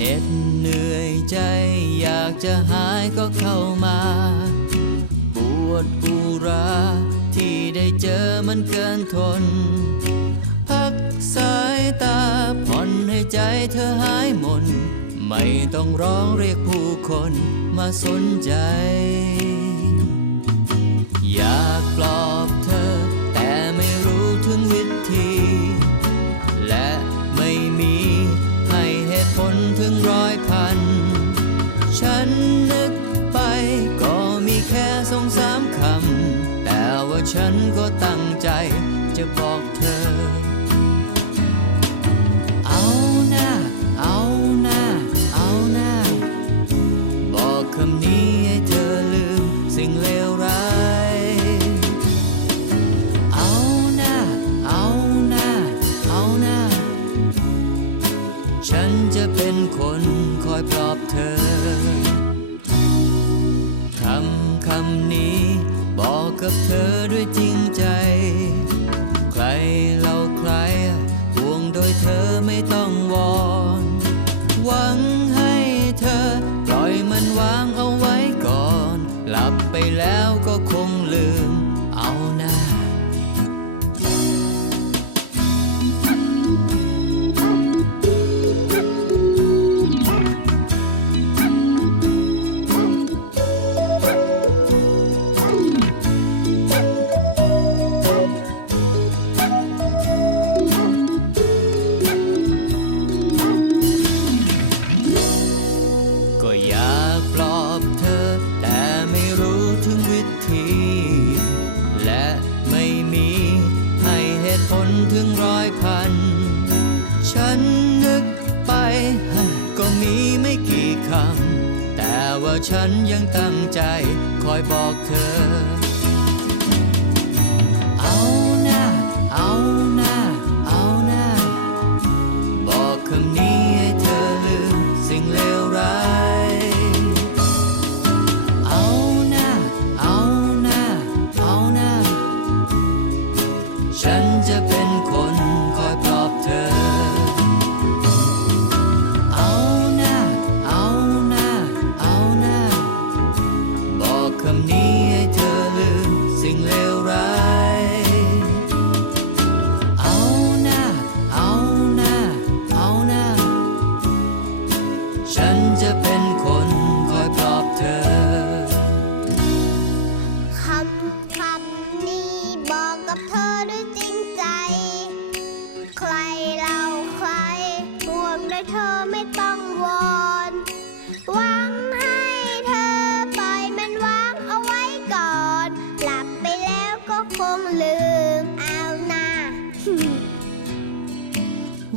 เหน็ดเหนื่อยใจอยากจะหายก็เข้ามา ปวดอุราที่ได้เจอมันเกินทน พักสายตาผ่อนให้ใจเธอหายหมน ไม่ต้องร้องเรียกผู้คนมาสนใจ สองสามคำ แต่ว่าฉันก็ตั้งใจจะบอกเธอ เอาหน้า เอาหน้า เอาหน้า บอกคำนี้ให้เธอลืมสิ่งเลวร้าย เอาหน้า เอาหน้า เอาหน้า ฉันจะเป็นคนคอยปลอบเธอำคำนี้ บอกกับเธอด้วยจริงใจ ใครเราใครห่วงโดยเธอไม่ต้องวอน หวังให้เธอปล่อยมันวาง ก็อยากปลอบเธอ แต่ไม่รู้ถึงวิธี และไม่มีให้เหตุผลถึงร้อยพัน ฉันนึกไป ก็มีไม่กี่คำ แต่ว่าฉันยังตั้งใจคอยบอกเธอ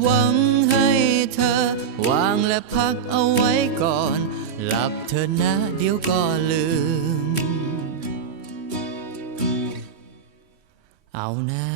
หวังให้เธอ วางและพักเอาไว้ก่อน หลับเธอนะเดี๋ยวก็ลืม เอาหน้า